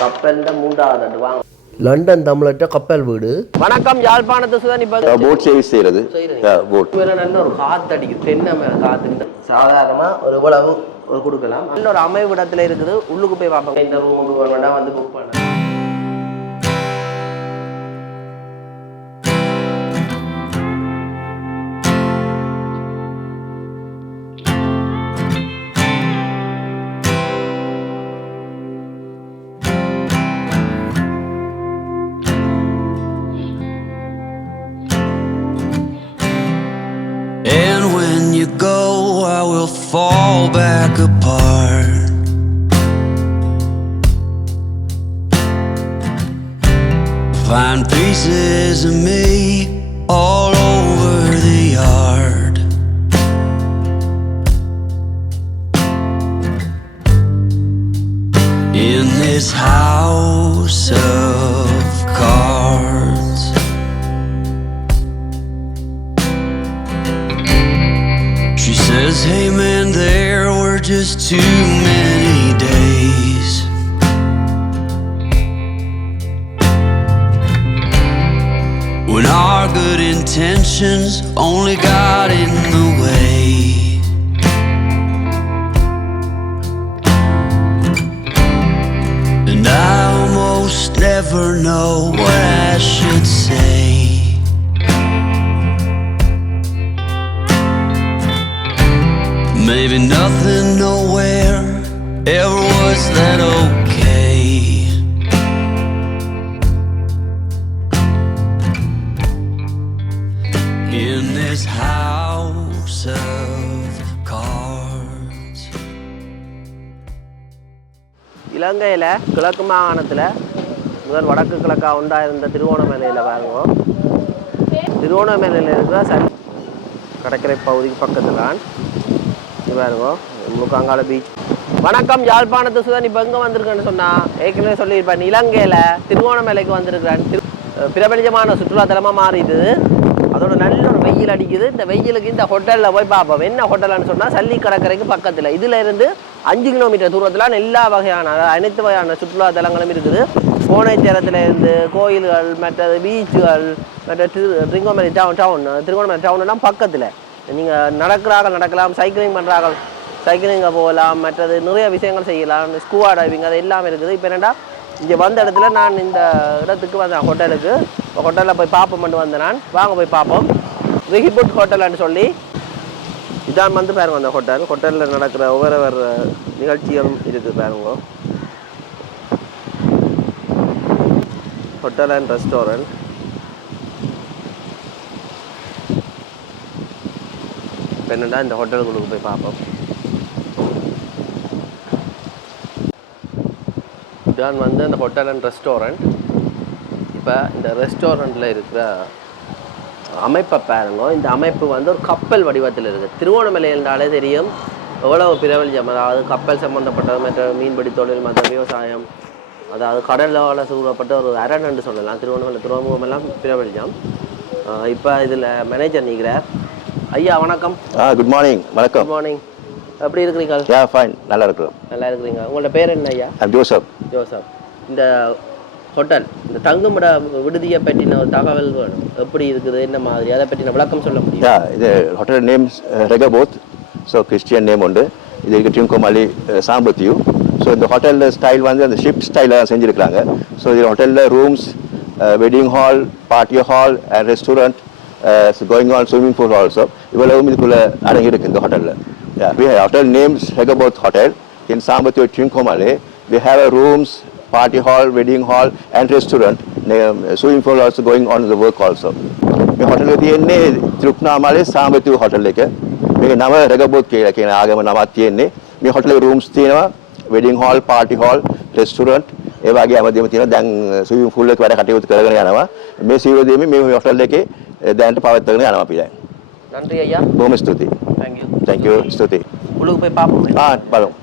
கப்பல் மூன்றாவது வாங்க. லண்டன் தமிழற்ற கப்பல் வீடு. வணக்கம், யாழ்ப்பாணத்து சுதான். இப்போ போட் சர்வீஸ் செய்யறது. நல்ல ஒரு காத்து அடிக்குது, தென்னை மேல காத்து. சாதாரணமா ஒரு இவ்வளவு ஒரு கொடுக்கலாம். நல்ல ஒரு அமைவிடத்துல இருக்குது. உள்ளுக்கு போய் பார்ப்போம். இந்த ரூமுக்கு வேணா வந்து புக் பண்ண. And when you go, I will fall back apart. Find pieces of me all over the yard. In this house of cards, she says, hey man, there were just too many days when our good intentions only got in the way. And I almost never know what I should say. Maybe nothing nowhere ever was that okay. In this house of cards. இலங்கையில் கிழக்கு மாகாணத்தில் முதல் வடக்கு கிழக்காக உண்டாயிருந்த திருவோணமலையில் பாருங்க. திருவோணமலையில் இருக்கிற கடற்கரை பகுதிக்கு பக்கத்தில் தான் பாருங்க முழுக்காங்கால பீச். வணக்கம், யாழ்ப்பாணத்து சுதான். இப்போ எங்கே வந்திருக்கேன்னு சொன்னால் ஏற்கனவே சொல்லியிருப்பேன். இலங்கையில் திருவோணமலைக்கு வந்திருக்கிறேன். பிரபலமான சுற்றுலாத்தலமாக மாறிடுது. அதோட நல்ல ஒரு வெயில் அடிக்குது. இந்த வெயிலுக்கு இந்த ஹோட்டலில் போய் பார்ப்போம். என்ன ஹோட்டல்னு சொன்னால் சல்லி கடற்கரைக்கு பக்கத்தில். இதில் இருந்து 5 கிலோமீட்டர் தூரத்தில் எல்லா வகையான அனைத்து வகையான சுற்றுலாத்தலங்களும் இருக்குது. கோணைச்சேரத்தில் இருந்து கோயில்கள், மற்றது பீச்சுகள், மற்ற திருகோணமலை டவுன் திருகோணமலை டவுன்லாம் பக்கத்தில். நீங்கள் நடக்கலாம், சைக்கிளிங் பண்ணுறாங்க, சைக்கிளிங்க போகலாம், மற்றது நிறைய விஷயங்கள் செய்யலாம், ஸ்கூபா டைவிங், அது எல்லாமே இருக்குது. இப்போ என்னென்னா இங்கே வந்த இடத்துல நான் இந்த இடத்துக்கு வந்தேன், ஹோட்டலுக்கு. ஹோட்டலில் போய் பார்ப்போம் வந்தேன் நான். வாங்க போய் பார்ப்போம். ரிஹிபுட் ஹோட்டல்னு சொல்லி இதான் வந்து பாருங்க. அந்த ஹோட்டலில் நடக்கிற ஒவ்வொரு நிகழ்ச்சிகளும் இருக்குது பாருங்க. Hotel and restaurant. என்னடா இந்த ஹோட்டலுக்குள்ளுக்கு போய் பார்ப்போம். இதான் வந்து அந்த ஹோட்டல் அண்ட் ரெஸ்டாரண்ட். இப்போ இந்த ரெஸ்டாரண்ட்டில் இருக்கிற அமைப்பை பாருங்க. இந்த அமைப்பு வந்து ஒரு கப்பல் வடிவத்தில் இருக்குது. திருவோணமலையினாலே தெரியும் எவ்வளவு பிரபல்யம். அதாவது கப்பல் சம்மந்தப்பட்ட மற்ற மீன்பிடி தொழில், மற்ற விவசாயம், அதாவது கடலால் சூழப்பட்ட ஒரு அரண் என்று சொல்லலாம். திருவோணமலை துறைமுகமெல்லாம் பிரபல்யம். இப்போ இதில் மேனேஜர் நீக்கிறார். ஐயா வணக்கம். Good morning. வணக்கம். Good morning. எப்படி இருக்கிறீங்க? ஃபைன், நல்லா இருக்கிறோம். நல்லா இருக்கிறீங்க. உங்களோட பேர் என்ன ஐயா? ஜோசப். ஜோசப். இந்த ஹோட்டல், இந்த தங்குமிட விடுதியை பற்றின ஒரு தகவல் வேணும். எப்படி இருக்குது, என்ன மாதிரி, அதை பற்றின விளக்கம் சொல்ல முடியும்? இது hotel names Rehoboth. So Christian name உண்டு. இது டிரிங்கோமலை சாம்பத்தியூ. ஸோ இந்த ஹோட்டலில் ஸ்டைல் வந்து அந்த ஷிப் ஸ்டைலில் தான் செஞ்சுருக்கிறாங்க. ஸோ இது ஹோட்டலில் rooms, wedding hall, party hall and restaurant, going on swimming pool also, இவ்வளவும் இதுக்குள்ளே அடங்கி இருக்குது இந்த ஹோட்டலில். We have hotel names Rehoboth Hotel in Sambathiyo Trincomalee. We have a rooms, party hall, wedding hall and restaurant. Swimming pool also going on the work also. මේ hotel එක තියෙන්නේ Trincomalee සාම්බතිව hotel එක. මේක නම Rehoboth කියලා කියන ආගම නමක් තියෙන්නේ. මේ hotel එකේ rooms තියෙනවා, wedding hall, party hall, restaurant, ඒ වගේ හැමදේම තියෙනවා. දැන් swimming pool එක වැඩ කටයුතු කරගෙන යනවා. මේ සියලු දේම මේ hotel එකේ දැනට පවත්වාගෙන යනවා අපි දැන්. நன்றி ஐயா. බොහොම ස්තුතියි. Thank you. ஸ்துதி. உள்ளுக்கு போய் பார்ப்போம். பலம்.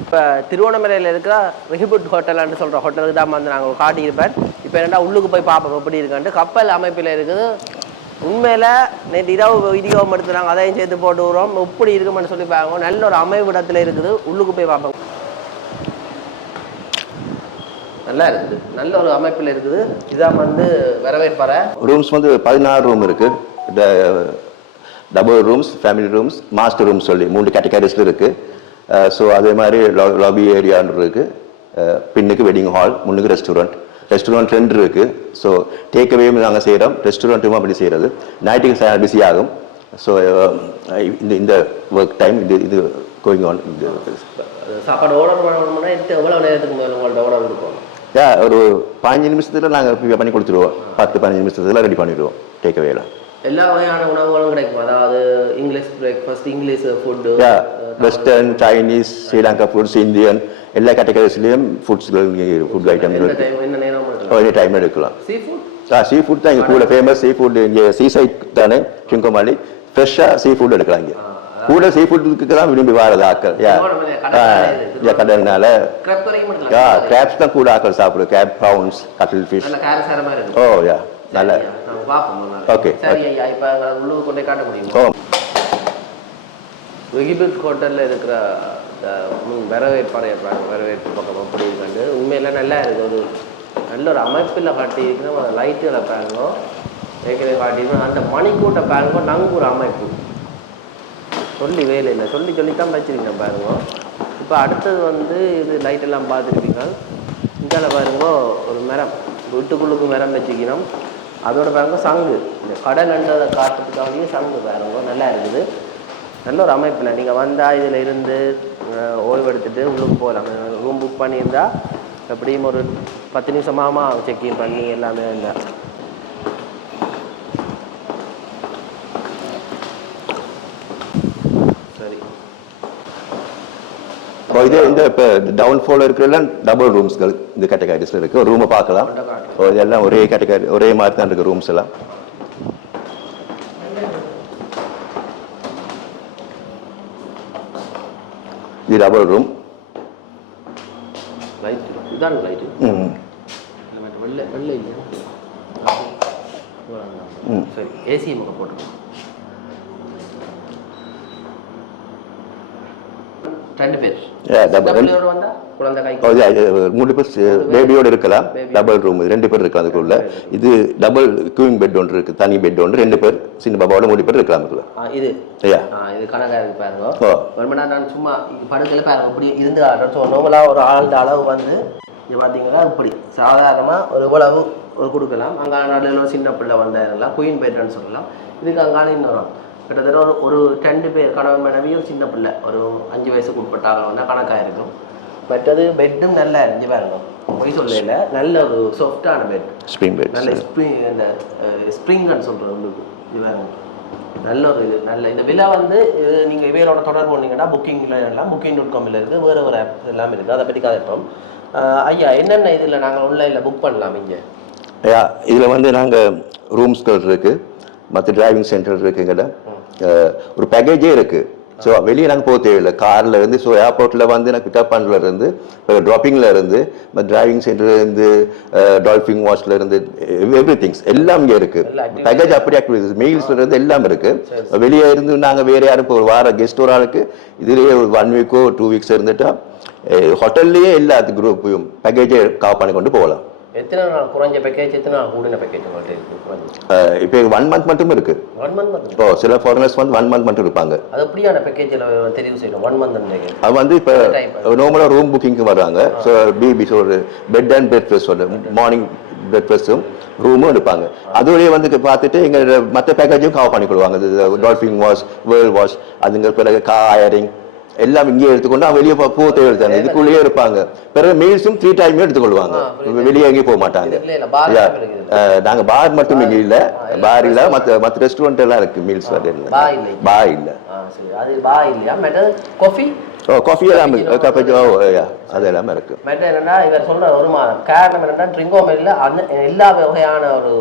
இப்போ திருவோணமலையில் இருக்கிற ரிஹிபுட் ஹோட்டல்னு சொல்கிற ஹோட்டலுக்கு தான் வந்து நாங்கள் காட்டியிருப்பேன். இப்போ என்னடா உள்ளுக்கு போய் பார்ப்போம் எப்படி இருக்கான்ட்டு. கப்பல் அமைப்பில் இருக்குது. உண்மையில் நேற்று இரவு வீடியோ எடுத்துறாங்க, அதையும் சேர்த்து போட்டு விடுறோம். எப்படி இருக்குமென்னு சொல்லி பாருங்க. நல்ல ஒரு அமைவிடத்தில் இருக்குது. உள்ளுக்கு போய் பார்ப்போம். நல்லா இருக்குது, நல்ல ஒரு அமைப்பில் இருக்குது. இதான் வந்து வரவேற்பறை. ரூம்ஸ் வந்து 16 ரூம் இருக்கு. Double rooms, family rooms, master room சொல்லி 3 கேட்டகரிஸில் இருக்கு. ஸோ அதே மாதிரி லாபி ஏரியான்னு இருக்கு. பின்னுக்கு வெட்டிங் ஹால், முன்னுக்கு ரெஸ்டாரண்ட் 2 இருக்கு. ஸோ டேக்அவேயும் நாங்கள் செய்கிறோம், ரெஸ்டாரண்ட்டும் அப்படி செய்கிறது. நைட்டுக்கு பிஸி ஆகும். ஸோ இந்த ஒர்க் டைம் இது கோயிங் ஆன். சாப்பாடு ஆர்டர் பண்ணணும்னா எவ்வளோ நேரத்துக்கு மேலே உங்கள்ட்ட ஆர்டர் இருக்கும்? ஒரு 15 நிமிஷத்துல நாங்கள் பண்ணி கொடுத்துருவோம். 10-15 நிமிஷத்துல ரெடி பண்ணிடுவோம் டேக்அவேல. எல்லா வகையான உணவுகளும் கிடைக்கும். அதாவது English breakfast, English food, western, Chinese, Sri Lanka foods, Indian எல்லா கேட்டகரிஸ்லையும் ஃபுட் ஐட்டம் எனி டைம் எடுக்கலாம். சீ ஃபுட் தான் இங்கே கூட ஃபேமஸ். சீ ஃபுட் இங்கே சீ சைட் தானே சிங்கோமாலி. ஃப்ரெஷ்ஷாக சீ ஃபுட் எடுக்கலாம். இங்கே கூட சீ ஃபுட்டுக்கு தான் விரும்பி வாரது ஆக்கள். கடல்னால கிராப்ஸ் தான் கூட ஆக்கள் சாப்பிடுது. கிராப், ப்ரௌன்ஸ், கட்டில் ஃபிஷ். ஓ யா நல்ல ஓகே. உள்ளூர் கொண்டே காட்ட முடியும். வெகிபிட் ஹோட்டலில் இருக்கிற வரவேற்பறை வரவேற்பு பக்கம் அப்படி இருக்காண்டு உண்மையில நல்லா இருக்குது. ஒரு நல்ல ஒரு அமைப்பில் காட்டியிருக்கணும். அந்த லைட்டுகளை பாருங்க, ஏற்கனவே காட்டியிருக்கணும். அந்த மணிக்கூட்டை பாருங்க, நங்கூர் அமைப்பு சொல்லி வேலை இல்லை, சொல்லித்தான் வச்சிருக்கீங்க பாருங்க. இப்போ அடுத்தது வந்து இது லைட்டெல்லாம் பார்த்துருப்பீங்க. இதால் பாருங்க ஒரு மரம், வீட்டுக்குள்ளுக்கு மரம் வச்சுக்கணும். அதோட பாருங்க சங்கு, இந்த கடல் அண்டதை காட்டுறதுக்காகவே சங்கு பாருங்க நல்லா இருக்குது. நல்ல ஒரு அமைப்பில் நீங்கள் வந்தால் இதில் இருந்து ஓய்வெடுத்துட்டு உள்ளுக்கு போகலாம். ரூம் புக் பண்ணியிருந்தா எப்படியும் ஒரு 10 நிமிஷமாக செக்இன் பண்ணி எல்லாமே இருந்தால். சரி, இதே இந்த இப்போ டவுன் ஃப்ளோரில் இருக்கிறதெல்லாம் டபுள் ரூம்ஸ்கள் இந்த கேட்டகரிஸில் இருக்குது. ஒரு ரூமை பார்க்கலாம். இதெல்லாம் ஒரே கேட்டகரி, ஒரே மாதிரி தான் இருக்குது ரூம்ஸ் எல்லாம். இது டபுள் ரூம். லைட் இதான் லைட்டு. வெள்ளை வெள்ளை இல்லையா? சரி, ஏசி முக போட்டுருக்கோம். 2 பேர் வந்தா குழந்தை கை 3 பேர் பேபியோடு இருக்கலாம். டபுள் ரூம் 2 பேர் இருக்கலாம் அதுக்குள்ள. இது டபுள் கியூயிங் பெட் ஒன்று இருக்கு, தனி பெட் ஒன்று. 2 பேர் சின்ன பாபாவோட 3 பேர் இருக்கலாம் இதுல. இது இது கணக்கா இருக்கு பாருங்க. வருமானா நான் சும்மா படுக்கையில பாருங்க இப்படி இருந்து நோமலா ஒரு ஆழ்ந்த அளவு வந்து இது பார்த்தீங்கன்னா இப்படி சாதாரணமாக ஒரு இவ்வளவு ஒரு கொடுக்கலாம். அங்கே நடுவில் சின்ன பிள்ளை வந்தாருலாம் குயின் பெட்னு சொல்லலாம். இதுக்கு அங்கான இன்னொரு கிட்டத்தட்ட ஒரு 2 பேர் கணவன் மனைவியும் சின்ன பிள்ளை ஒரு 5 வயசுக்கு உட்பட்டாங்க வந்தால் கணக்காக இருக்கும். மற்றது பெட்டும் நல்லா இருந்துச்சு பாருங்க, பொய் சொல்லல. நல்ல ஒரு சாஃப்டான பெட், ஸ்ப்ரிங் பெட், நல்ல இந்த ஸ்ப்ரிங்னு சொல்கிறது உங்களுக்கு. இது பாருங்க நல்ல ஒரு இது நல்ல. இந்த விலை வந்து இது நீங்கள் இவையோட தொடர்பு பண்ணிங்கன்னா புக்கிங்கில் எல்லாம் booking.com இருக்குது, வேறு ஒரு ஆப் எல்லாம் இருக்குது. அதை பற்றி கதைப்போம். ஐயா என்னென்ன இதில் நாங்கள் ஆன்லைனில் புக் பண்ணலாம்? இங்கே ஐயா இதில் வந்து நாங்கள் ரூம்ஸ்கள் இருக்குது, மற்ற டிரைவிங் சென்டர் இருக்குங்கிட்ட ஒரு பேக்கேஜே இருக்குது. ஸோ வெளியே நாங்கள் போக தேவையில்லை. காரில் இருந்து ஸோ ஏர்போர்ட்டில் வந்து நான் பிக்கப் பண்ணுறதுலேருந்து ட்ராப்பிங்கில் இருந்து டிரைவிங் சென்டர்லேருந்து டால்ஃபின் வாஷ்ல இருந்து எவ்ரி திங்ஸ் எல்லாம் இங்கே இருக்குது. பேக்கேஜ் அப்படி ஆக்டிவிட்டிஸ் மீல்ஸ்லேருந்து எல்லாம் இருக்குது. வெளியே இருந்து நாங்கள் வேறு யாரும் இப்போ ஒரு வாரம் கெஸ்ட் ஒரு ஆளுக்கு இதுலேயே ஒரு 1 வீக்கோ 2 வீக்ஸ் இருந்துட்டா ஹோட்டல்லையே எல்லாத்து குரூப்பையும் பேக்கேஜை கவர் பண்ணி கொண்டு போகலாம். எத்தனை நாள் குறைஞ்ச பேக்கேஜ், எத்தனை நாள் கூடின பேக்கேஜ்? இப்போ 1 மந்த் மட்டும் இருக்கு. 1 மந்த் மட்டும்? இப்போ சில ஃபாரினர்ஸ் வந்து 1 மந்த் மட்டும் இருப்பாங்க. அது எப்படியான பேக்கேஜில் தெரிவு செய்யணும்? 1 மந்த் அது வந்து இப்போ நார்மலாக ரூம் புக்கிங்க்கு வர்றாங்க. ஸோ பிபி ஒரு பெட் அண்ட் பிரேக்ஃபாஸ்ட் ஒரு மார்னிங் பிரேக்ஃபாஸ்ட்டும் ரூமும் எடுப்பாங்க. அதோடய வந்து பார்த்துட்டு எங்கள் மற்ற பேக்கேஜும் கவர் பண்ணி கொடுவாங்க. டால்ஃபின் வாஷ், வேர்ல்ட் வாஷ், அதுங்க பிறகு காயரிங் எல்லாம் இங்கே எடுத்துக்கொண்டு வெளியே போக தேவையான இதுக்குள்ளேயே இருப்பாங்க. பிறகு மீல்ஸும் 3 டைமே எடுத்துக்கொள்வாங்க, வெளியே எங்கேயும் போக மாட்டாங்க. நாங்க பார் மட்டும் இங்கே இல்லை, பார் இல்லை, மற்ற ரெஸ்டாரண்ட் எல்லாம் இருக்கு. மீல்ஸ் பார் இல்லை. காஃபி எல்லாம் அதெல்லாம் இருக்கு. என்னன்னா இவர் சொல்ற ஒரு காரணம் என்னன்னா ட்ரிங்கோமேரியில் எல்லா வகையான ஒரு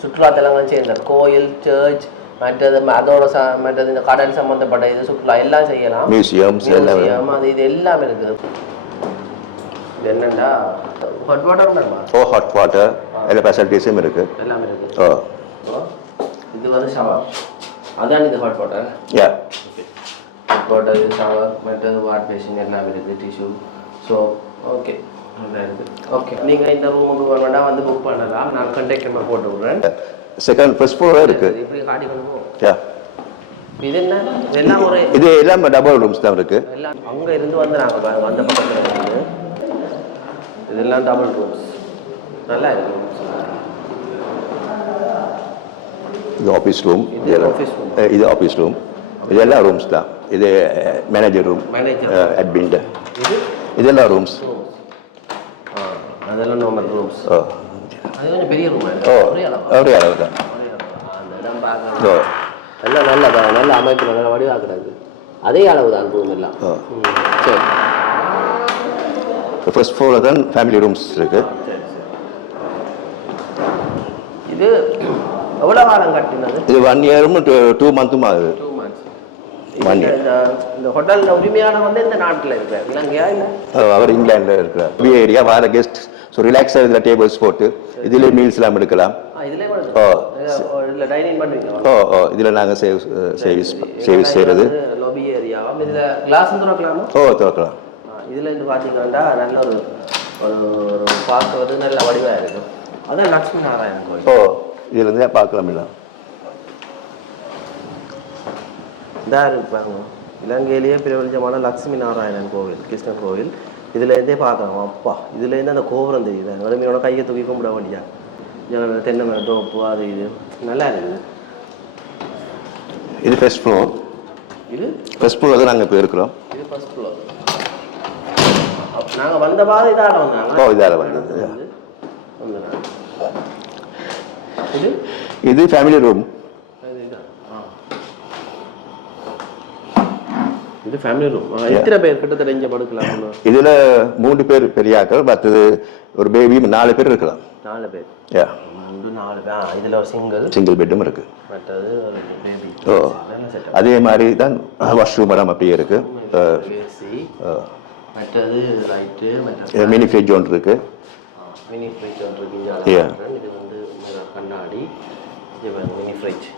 சுற்றுலா தலங்களும் சேர்ந்த கோயில், சர்ச், மற்றது அதோட மற்றது இந்த கடல் சம்பந்தப்பட்ட இது சுற்றுலா எல்லாம் செய்யலாம். மியூசியம் அது இது எல்லாம் இருக்குது. என்னன்னா ஹாட் வாட்டர், ஹாட் வாட்டர் எல்லா ஃபெசிலிட்டிஸும் இருக்கு. எல்லாமே இருக்கு. இது வந்து ஷவர். அதான் இது ஹாட் வாட்டர். யா ஹாட் வாட்டர், இது ஷவர், மற்றது வாட் பேஷன் எல்லாம் இருக்குது, டிஷ்யூ. ஸோ ஓகே, நல்லா இருக்குது. ஓகே, நீங்கள் இந்த ரூமுக்கு வேண்டாம் வந்து புக் பண்ணலாம். நான் கான்டாக்ட் நம்பர் போட்டு விட்றேன். செகண்ட் ஃபர்ஸ்ட் ஃப்ளோர் இருக்கு. இப்படி காட்டி கொண்டு போவோம். யா இது என்ன? இதெல்லாம் ஒரு இது எல்லாம் டபுள் ரூம்ஸ் தான் இருக்கு. எல்லாம் அங்கே இருந்து வந்து நாங்கள் பாருங்க அந்த பக்கத்தில் இருக்குது. இதெல்லாம் டபுள் ரூம்ஸ், நல்லா இருக்கு. இது ஆஃபீஸ் ரூம். இது ஆஃபீஸ் ரூம். இது ஆஃபீஸ் ரூம். இதெல்லாம் ரூம்ஸ் தான். இது மேனேஜர் ரூம், அட்மின். இது இதெல்லாம் ரூம்ஸ். அதெல்லாம் நார்மல் ரூம்ஸ். அது கொஞ்சம் பெரிய ரூம். ஒரே அளவு தான். அந்த இடம் பார்க்க எல்லாம் நல்ல அமைப்பு, நல்ல வடிவாக்குறது. அதே அளவு தான் ரூம் எல்லாம். சரி, ஃபர்ஸ்ட் ஃப்ளோரில் தான் ஃபேமிலி ரூம்ஸ் இருக்கு. சரி சரி. இது எவ்வளோ வாரம் கட்டினது? இது 1 இயரும் 2 மந்த்தும் ஆகுது. 2 months. 1 year. இந்த ஹோட்டலில் உரிமையான வந்து இந்த நாட்டில் இருக்கார், இலங்கையா இல்லை? அவர் இங்கிலாண்டில் இருக்கிறார். பி ஏரியா வர கெஸ்ட் ஸோ ரிலாக்ஸாக இதில் டேபிள்ஸ் போட்டு இதிலே மீல்ஸ் எல்லாம் எடுக்கலாம். இதில் ஓ டைனிங் பண்ணுவீங்க? ஓ இதில் நாங்கள் சர்வீஸ் செய்கிறது. லாபி ஏரியாவா? இதில் கிளாஸ் திறக்கலாமா? திறக்கலாம். இதில் இருந்து பார்த்தீங்கன்னா நல்ல ஒரு பார்க்கறது நல்ல வடிவாக இருக்கும். அதான் லட்சுமி நாராயணன் கோயில். இதுலேருந்து பார்க்கலாம். இல்லை இதாக இருக்கு பாருங்க, இலங்கையிலேயே பிரபலமான லட்சுமி நாராயணன் கோவில், கிருஷ்ணன் கோவில். இதுலேருந்தே பார்க்கலாம். அப்பா, இதுலேருந்து அந்த கோபுரம் தெரியுது. வறுமையோட கையை தூக்கி கும்பிட வேண்டியா. தென்னை மரம் தோப்பு அது இது நல்லா இருக்குது. இது ஃபர்ஸ்ட் ஃப்ளோர். இது ஃபர்ஸ்ட் ஃப்ளோர் தான் நாங்கள் இப்போ இருக்கிறோம். இது ஃபர்ஸ்ட் ஃப்ளோர். நாங்கள் வந்த பாதை இதால வந்தாங்க. இதால் வந்தது. இது இது ஃபேமிலி ரூம். இது ஃபேமிலி ரூம். எத்தனை பேர் கிட்டத்தட்ட இங்கே படுக்கலாம்? இதில் 3 பேர் பெரியாக்கள், மற்றது ஒரு பேபி 4 பேர் இருக்கலாம். 4 பேர். 4 பேர். இதில் ஒரு சிங்கிள் பெட்டும் இருக்கு. மற்றது பேபி. அதே மாதிரி தான் வாஷ்ரூம் எல்லாம் அப்படியே இருக்கு. மற்றது லைட்டு, மினி ஃப்ரிட்ஜ் ஒன்று இருக்கு. மினி ஃப்ரிட்ஜ் ஒன்று இருக்கு. இது வந்து கண்ணாடி. இது மினி ஃப்ரிட்ஜ்.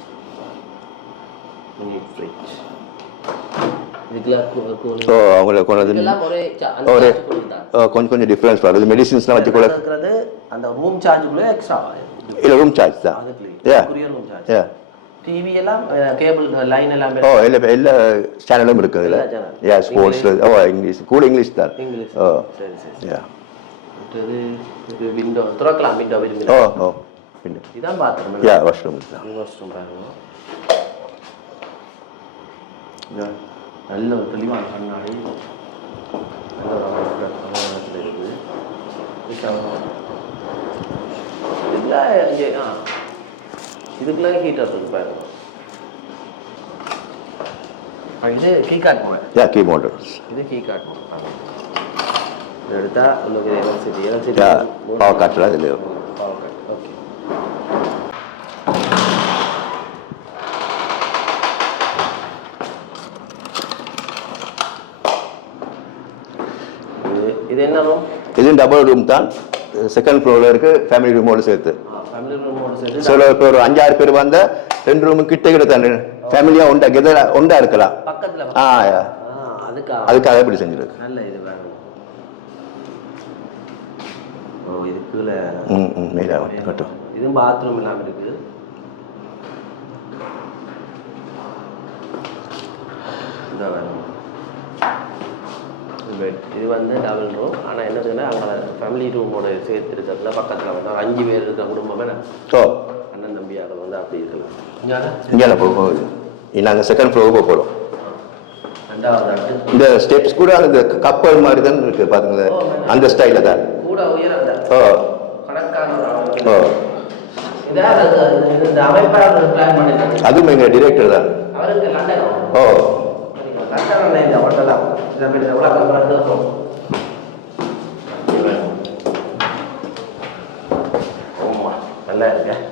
அவங்கள கொண்டது ஒரு கொஞ்சம் டிஃப்ரென்ஸ் வருது. மெடிசின்ஸ்லாம் வச்சு கூட அந்த ரூம் சார்ஜுக்குள்ளே எக்ஸ்ட்ரா இல்லை, ரூம் சார்ஜ் தான். டிவி எல்லாம் கேபிள் லைன் எல்லாம் எல்லா சேனலும் இருக்கு அதில். ஸ்போர்ட்ஸ் இங்கிலீஷ் கூட இங்கிலீஷ் தான். இங்கிலீஷ். சரி சரி. இது விண்டோ திறக்கலாம். விண்டோ விரும்பி. இதான் பாத்ரூம். வாஷ்ரூம் தான். வாஷ்ரூம் பாருங்க. நல்ல ஒரு தெளிவான கண்ணாடி. நல்ல ஒரு அமைப்பில் இருக்குது. இதுக்குலாம் ஹீட்டர் இருக்கு பாருங்க. இது key card model. Key model. இது கீ கார்ட் மோடல். இது எடுத்தா உங்களுக்கு எலக்ட்ரிசிட்டி பவர் காட்டுலாம் இதில். Power card. ஓகே. இது என்ன ரூம்? இது டபுள் ரூம் தான். செகண்ட் ஃப்ளோரில் இருக்கு. ஃபேமிலி ரூமோடு சேர்த்து. ஃபேமிலி ரூமோடு சேர்த்து. சில இப்போ ஒரு 5-6 பேர் வந்த 2 ரூமு கிட்ட தான் ஃபேமிலியாக ஒண்டா இருக்கலாம். பக்கத்தில். அதுக்காக இப்படி செஞ்சிருக்கு. நல்ல இது வேணும். ஓ இதுக்குள்ள மேலே கட்டும். இதுவும் பாத்ரூம் இல்லாமல் இருக்கு. இதான் வேணும். இது வந்து டபுள் ரூம். ஆனால் என்ன சொன்னால் அங்கே ஃபேமிலி ரூமோட சேர்த்து இருக்கிறதுல பக்கத்தில் வந்து 5 பேர் இருக்கிற குடும்பம் வேணும். அண்ணன் தம்பியாக வந்து அப்படி இருக்கலாம். இங்கே போகுது. நாங்கள் செகண்ட் ஃப்ளோருக்கு போகிறோம். 2வது இந்த ஸ்டெப்ஸ் கூட அந்த கப்பல் மாதிரி தான் இருக்கு பாருங்க. அந்த ஸ்டைலில் தான் கூட உயரம். கணக்கான இந்த அமைப்பாளர் பிளான் பண்ணிருக்காங்க. அதுவும் எங்கள் டிரெக்டர் தான். அவருக்கு லண்டன். லண்டன் இந்த ஹோட்டலா எவ்வளோ கம்பெனி இருக்கும். ஓமா நல்லா இருக்கேன்.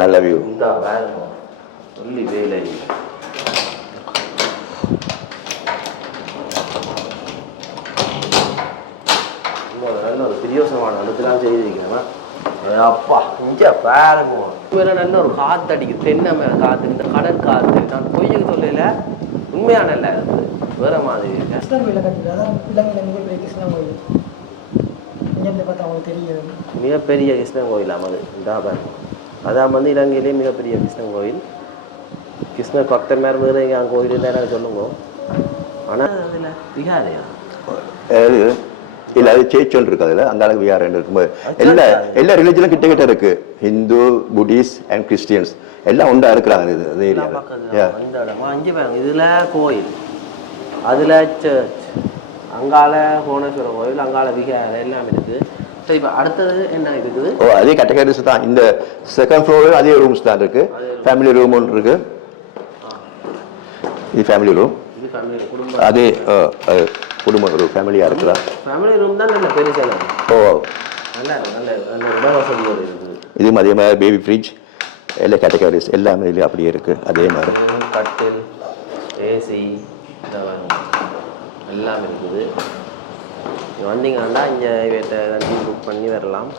நல்ல வியூ. இந்த வேலை சொல்லி வேலை. நல்ல ஒரு பிரியோசமான அதுக்கெல்லாம் செய்திருக்கேன். அப்பா இங்கே பாருங்க உண்மையில நல்ல ஒரு காற்று அடிக்குது தென்னை மேலே காற்று இந்த கடல் காற்று நான் பொய்யுக்கு சொல்லல உண்மையான இல்லை இருக்குது வேற மாதிரி கிருஷ்ணன் கோயிலை கட்டிட்டு அதான் இலங்கையில் மிகப்பெரிய கிருஷ்ணன் கோயில் இங்கேருந்து பார்த்தா அவங்களுக்கு தெரியாது மிகப்பெரிய கிருஷ்ணன் கோயிலாம் அது இந்த பாருங்க அதான் வந்து இலங்கையிலே மிகப்பெரிய கிருஷ்ணன் கோயில் கிருஷ்ணர் பக்தர் மேலே வேறு எங்கே அங்கே கோயில் நேரம் சொல்லுங்க ஆனால் அதில் திகாதையா இல்லை அது சேர்ச் ஒன்று இருக்கு அதில் அந்த அளவுக்கு விஆர் இருக்கும்போது எல்லா ரிலீஜனும் கிட்ட கிட்ட இருக்கு ஹிந்து புத்திஸ்ட் அண்ட் கிறிஸ்டியன்ஸ் எல்லாம் உண்டா இருக்கிறாங்க இது ஏரியாவில் அஞ்சு பேர் இதில் கோயில் அதில் சர்ச் அங்கால புவனேஸ்வரர் கோயில் அங்கால விகார எல்லாம் இருக்குது சரி இப்போ அடுத்தது என்ன இருக்குது ஓ அதே கேட்டகரிஸ் தான் இந்த செகண்ட் ஃப்ளோரில் அதே ரூம்ஸ் தான் இருக்கு ஃபேமிலி ரூம் ஒன்று இருக்கு இது ஃபேமிலி ரூம் இது ஃபேமிலி குடும்பம் அதே குடும்பம் ஒரு ஃபேமிலியாக இருக்கிறா ஃபேமிலி ரூம் தான் நல்ல பெரிய சேலம் ஓ நல்ல நல்ல நல்ல இடவசதியோடு இருக்குது இது அதே மாதிரி பேபி ஃப்ரிட்ஜ் எல்லா கேட்டகரிஸ் எல்லாமே இதுலேயும் அப்படியே இருக்குது அதே மாதிரி கட்டில் ஏசி எல்லாம் இருக்குது வந்தீங்கன்னா இங்கே இவற்றை வண்டி புக் பண்ணி வரலாம்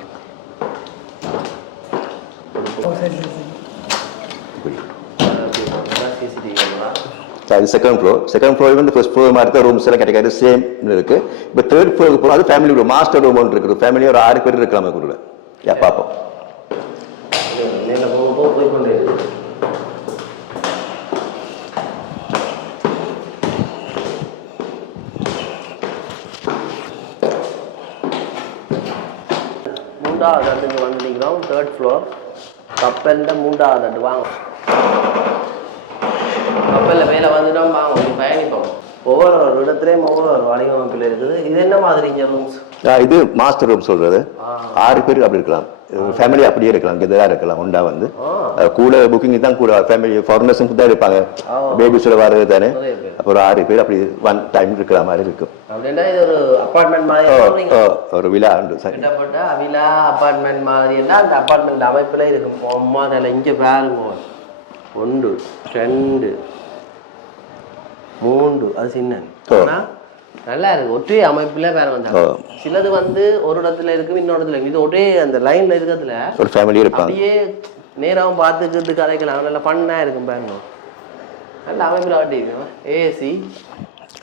சிசிடிவி அது செகண்ட் ஃப்ளோர் வந்து ஃபர்ஸ்ட் ஃப்ளோர் மாதிரி தான் ரூம்ஸ் எல்லாம் கேட்டகரி சேம் இருக்கு இப்போ தேர்ட் ஃப்ளோருக்கு போகிறோம் அது ஃபேமிலி ரூம் மாஸ்டர் ரூம் ஒன்று இருக்குது ஃபேமிலி ஒரு 6 பேர் இருக்கலாமே கூட பார்ப்போம் போய் கொண்டே இருக்கு மூன்றாவது இடத்துக்கு வந்து நிற்கிறோம் தேர்ட் ஃப்ளோர் கப்பலில் மூன்றாவது அட்டு வாங்க கப்பலில் மேலே வந்துட்டோம் வாங்க பயணிப்போம் ஒவ்வொரு இடத்துலையும் ஒவ்வொரு வடிவமைப்பில் இருக்குது இது என்ன மாதிரி இங்கே ரூம்ஸ் இது மாஸ்டர் ரூம் சொல்றது 6 பேர் அப்படி இருக்கலாம் ஃபேமிலி அப்படியே இருக்கலாம் கெதரா இருக்கலாம் உண்டா வந்து கூட புக்கிங் தான் கூட ஃபேமிலி ஃபாரினர்ஸும் தான் இருப்பாங்க பேபிஸோட வரது தானே அப்புறம் 6 பேர் அப்படி ஒன் டைம் இருக்கிற மாதிரி இருக்கும் அப்படின்னா இது ஒரு அப்பார்ட்மெண்ட் மாதிரி ஒரு விழா உண்டு கட்டப்பட்ட விழா அப்பார்ட்மெண்ட் மாதிரி எல்லாம் அந்த அப்பார்ட்மெண்ட் அமைப்பில் இருக்கும் அம்மா அதில் இங்கே பாருங்க 1 2 3 அது சின்ன நல்லா இருக்கு ஒரே அமைப்புல வேற வந்தாங்க சிலது வந்து ஒரு இடத்துல இருக்கு இன்னொரு இடத்துல இது ஒரே அந்த லைன்ல இருக்கிறதுல ஒரு ஃபேமிலி இருப்பாங்க அப்படியே நேராவும் பார்த்துக்கிட்டு கதைக்கலாம் நல்லா ஃபன்னா இருக்கும் பாருங்க நல்ல அமைப்புல ஆட்டிருக்கோம் ஏசி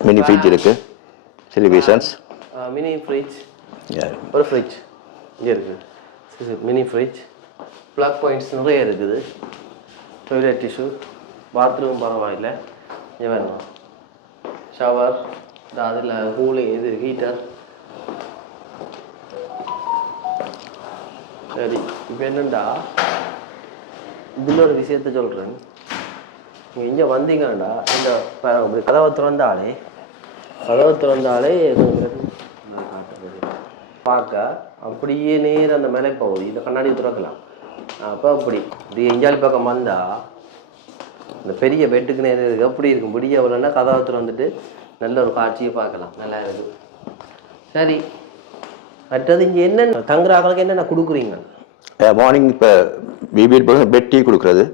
மினி ஃப்ரிட்ஜ் இருக்கு டெலிவிஷன்ஸ் மினி ஃப்ரிட்ஜ் ஒரு ஃப்ரிட்ஜ் இங்கே இருக்கு மினி ஃப்ரிட்ஜ் ப்ளக் பாயிண்ட்ஸ் நிறைய இருக்குது டாய்லெட் டிஷ்யூ பாத்ரூம் பரவாயில்லை இங்கே வேணும் ஷவர் அதில் கூலிங் இது ஹீட்டர் சரி இப்போ என்னண்டா இதில் ஒரு விஷயத்த சொல்கிறேன் நீங்கள் இங்கே வந்தீங்கண்டா இந்த கதவை திறந்தாலே பார்க்க அப்படியே நேர் அந்த மேலே போகுது இந்த கண்ணாடி திறக்கலாம் அப்போ அப்படி எஞ்சாலி பக்கம் வந்தால் இந்த பெரிய பெட்டுக்கு நேரம் இருக்குது அப்படி இருக்கும் பிடிக்க அவ்வளோன்னா கதாவத்தில் வந்துட்டு நல்ல ஒரு காட்சியை பார்க்கலாம் நல்லா இருக்குது சரி மற்றது இங்கே என்னென்ன தங்குறாங்களுக்கு என்னென்ன கொடுக்குறீங்க மார்னிங் இப்போ பிபிஎட் பெட் டீ கொடுக்குறது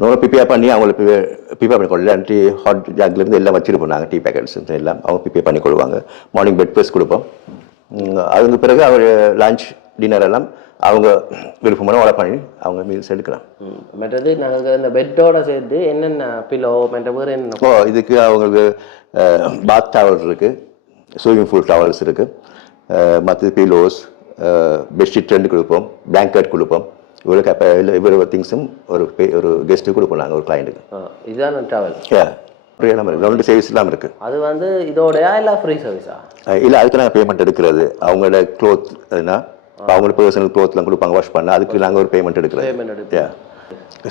நோரை ப்ரிப்பேர் பண்ணி அவங்களுக்கு ப்ரிப்பேர் பண்ணி கொடுக்கலாம் டீ ஹாட் ஜாக்லேருந்து எல்லாம் வச்சுருப்போம் நாங்கள் டீ பேக்கெட்ஸ் எல்லாம் அவங்க ப்ரிப்பேர் பண்ணி கொடுவாங்க மார்னிங் பிரேக்ஃபாஸ்ட் கொடுப்போம் அதுக்கு பிறகு அவர் லஞ்ச் டின்னர் எல்லாம் அவங்க விருப்பமான ஆர்டர் பண்ணி அவங்க மீல்ஸ் எடுக்கலாம் மற்றது நாங்கள் இந்த பெட்டோட சேர்த்து என்னென்ன பிலோ மற்ற வேறு என்ன இதுக்கு அவங்களுக்கு பாத் டவல்ஸ் இருக்குது ஸ்விம்மிங் பூல் டவல்ஸ் இருக்குது மற்ற பிலோஸ் பெட்ஷீட் 2 கொடுப்போம் பிளாங்கெட் கொடுப்போம் இவ்வளோ இவ்வளோ திங்ஸும் ஒரு கெஸ்ட்டு கொடுப்போம் நாங்கள் ஒரு கிளைண்ட்டுக்கு இதுதான் டவல் எல்லாம் இருக்குது 2 சர்வீஸ்லாம் இருக்குது அது வந்து இதோடயா இல்லை ஃப்ரீ சர்வீஸா இல்லை அதுக்கு நாங்கள் பேமெண்ட் எடுக்கிறது அவங்களோட க்ளோத் அதுனா அவங்களுக்கு பர்சனல் க்ளோத்லாம் கொடுப்பாங்க வாஷ் பண்ண அதுக்கு நாங்கள் ஒரு பேமெண்ட் எடுக்கிறோம்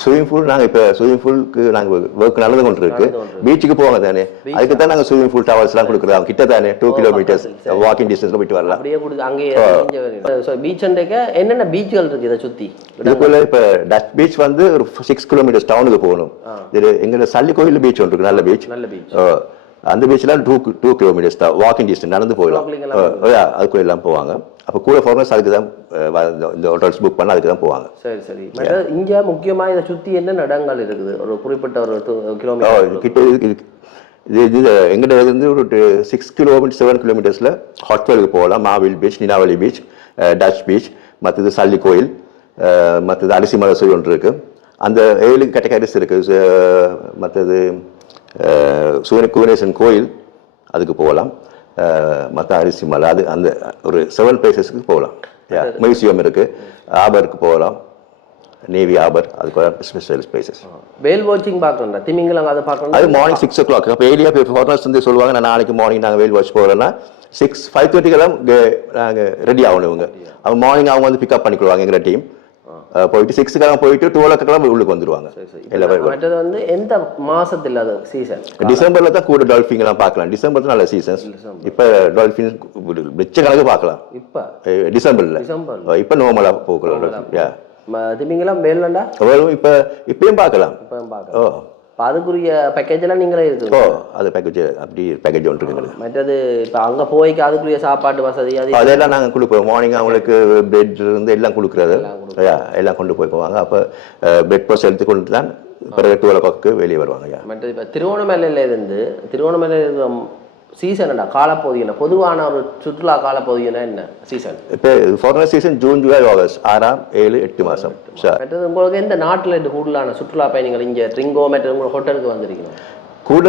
ஸ்விமிங் பூல் நாங்கள் இப்போ ஸ்விமிங் பூலுக்கு நாங்கள் ஒர்க் நல்லது கொண்டு இருக்கு பீச்சுக்கு போவாங்க தானே அதுக்கு தான் நாங்கள் ஸ்விமிங் பூல் டவர்ஸ்லாம் கொடுக்குறோம் அவங்க கிட்ட தானே 2 கிலோமீட்டர்ஸ் வாக்கிங் டிஸ்டன்ஸில் போயிட்டு வரலாம் அப்படியே கொடுத்து அங்கேயே பீச்சுன்றக்க என்னென்ன பீச்சுகள் இருக்குது இதை சுற்றி இதுக்குள்ள இப்போ டச் பீச் வந்து ஒரு 6 கிலோமீட்டர்ஸ் டவுனுக்கு போகணும் இது எங்களோட சல்லி கோயில் பீச் ஒன்று இருக்கு நல்ல பீச் அந்த பீச்லாம் 2 கிலோமீட்டர்ஸ் தான் வாக்கிங் டிஸ்டன்ஸ் நடந்து போயிடலாம் அதுக்குள்ள எல்லாம் போவாங்க அப்போ கூட ஃபாரினர்ஸ் அதுக்கு தான் இந்த ஹோட்டல்ஸ் புக் பண்ண அதுக்கு தான் போவாங்க சரி இங்கே முக்கியமாக இதை சுற்றி என்ன இடங்கள் இருக்குது ஒரு குறிப்பிட்ட ஒரு 2 கிலோமீட்டர் கிட்ட இது எங்கிட்ட இருந்து ஒரு 6 கிலோமீட்டர் 7 கிலோமீட்டர்ஸில் ஹாட்வெலுக்கு போகலாம். மாவில் பீச், நினாவலி பீச், டச் பீச், மற்றது சல்லி கோயில், மற்றது அரிசி மலை சொல்லி ஒன்று இருக்குது. அந்த 7 கேட்டகரிஸ் இருக்குது. மற்றது குவனேசன் கோயில் அதுக்கு போகலாம். மற்ற அரிசி மலை அது அந்த ஒரு 7 பிளேசஸ்க்கு போகலாம். மியூசியம் இருக்குது. ஆபருக்கு போகலாம். நேவி ஆபர் அதுக்கு ஸ்பெஷல் பிளேசஸ். வேல் வாட்சிங் பார்க்கணும்டா, திமிங்கலம் அதை பார்க்கணும். அது மார்னிங் 6 o'clock. அப்போ ஏரியா போய் ஃபாரினர்ஸ் வந்து சொல்லுவாங்க, நான் நாளைக்கு மார்னிங் நாங்கள் வேல் வாட்ச் போகிறோன்னா 5:30 நாங்கள் ரெடி ஆகணும். இவங்க அவங்க மார்னிங் அவங்க வந்து பிக்கப் பண்ணிக்கிடுவாங்க எங்கள் டீம். போயிட்டு 6 போயிட்டு 12 உள்ளுக்கு வந்துருவாங்க. மற்றது வந்து எந்த மாசத்துல அது சீசன்? டிசம்பர்ல தான் கூட டால்ஃபின் எல்லாம் பார்க்கலாம். டிசம்பர் தான் நல்ல சீசன். இப்ப டால்ஃபின் லட்ச கணக்கு பார்க்கலாம். இப்ப டிசம்பர்ல இப்ப நார்மலா போகலாம். திமிங்கலம் வேலண்டா இப்ப இப்பயும் பார்க்கலாம். அதுக்குரிய பேக்கேஜ் எல்லாம் நீங்களே இருக்கு. அது பேக்கேஜ் அப்படி பேக்கேஜ் ஒன்று இருக்குங்க. மற்றது இப்போ அங்கே போய்க்கு அதுக்குரிய சாப்பாட்டு வசதி அதெல்லாம் நாங்கள் கொடுப்போம். மார்னிங் அவங்களுக்கு பெட் இருந்து எல்லாம் கொடுக்குறது எல்லாம் கொண்டு போய் போவாங்க. அப்போ பெட் பஸ் எடுத்து கொண்டு தான் பிறகு 12 o'clock வெளியே வருவாங்க. மற்றது இப்போ திருவோணமலையில இருந்து திருவோணமலையில சீசன்டா காலப்பகுதியில் பொதுவான ஒரு சுற்றுலா காலப்பகுதினா என்ன சீசன்? இப்போ foreigner season June, July, August 6, 7, 8 மாதம். மற்றது உங்களுக்கு எந்த நாட்டில் இது கூடுதலான சுற்றுலா பயணிகள் இங்கே ட்ரிங்கோ மற்ற உங்கள் ஹோட்டலுக்கு வந்திருக்கீங்க? கூட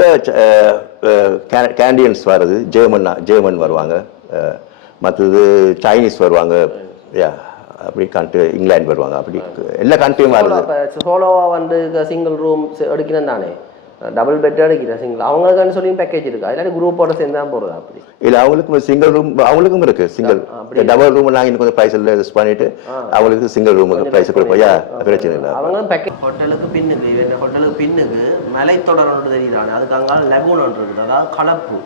கேண்டியன்ஸ் வர்றது, ஜெர்மன் வருவாங்க. மற்றது சைனீஸ் வருவாங்க. அப்படி இங்கிலாந்து வருவாங்க. அப்படி எல்லா கண்ட்ரியும் வருது. சோலோவா வந்து சிங்கிள் ரூம் எடுக்கிறேன் தானே, டபுள் பெட் எடுக்கிறேன் சிங்கிள், அவங்களுக்குன்னு சொல்லி பேக்கேஜ் இருக்கா இல்லாட்டி குரூப்போட சேர்ந்து தான் போகிறது? அப்படி இல்லை, அவங்களுக்கும் சிங்கிள் ரூம் அவங்களுக்கும் இருக்கு. சிங்கிள் டபுள் ரூம் நாங்கள் இன்னும் கொஞ்சம் ப்ரைஸ் ரெஸ்ட் பண்ணிட்டு அவங்களுக்கு சிங்கிள் ரூமுக்கு ப்ரைஸ் கொடுப்போம். பிரச்சனை இல்லை. அவங்க பேக்கேஜ் ஹோட்டலுக்கு பின்னுக்கு மலைத்தொடர் ஒன்று தெரியுதானே, அதுக்கு அங்கே லெகூன் ஒன்று இருக்குது, அதாவது கலப்பு.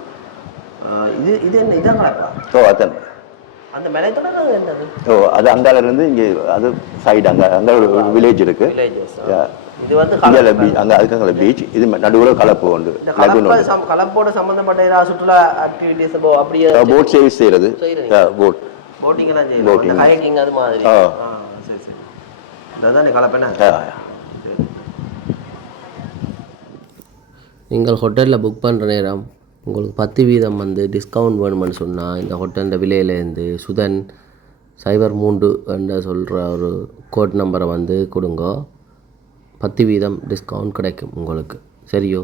இது என்ன இதான் கலப்பா? அதான் அந்த மலைத்தொடர் என்னது? அது அங்கால இருந்து இங்கே அது சைடு அங்கே ஒரு வில்லேஜ் இருக்கு. இது வந்து அங்க அதுக்காக பீச். இது நடுவுல கலப்பு உண்டு. கலப்போட சம்பந்தப்பட்ட ஏதாவது சுற்றுலா ஆக்டிவிட்டிஸ் அப்படியே போட் சர்வீஸ் செய்யறது. போட்டிங் எல்லாம் செய்யறது, ஹைக்கிங் அது மாதிரி. சரி சரி, அதான் கலப்பேனா. நீங்கள் ஹோட்டலில் புக் பண்ணுற நேரம் உங்களுக்கு 10% வந்து டிஸ்கவுண்ட் வேணுமென்னு சொன்னால் இந்த ஹோட்டலில் விலையிலேருந்து சுதன் 03 என்ற சொல்கிற ஒரு கோட் நம்பரை வந்து கொடுங்க. 10% டிஸ்கவுண்ட் கிடைக்கும் உங்களுக்கு. சரியோ?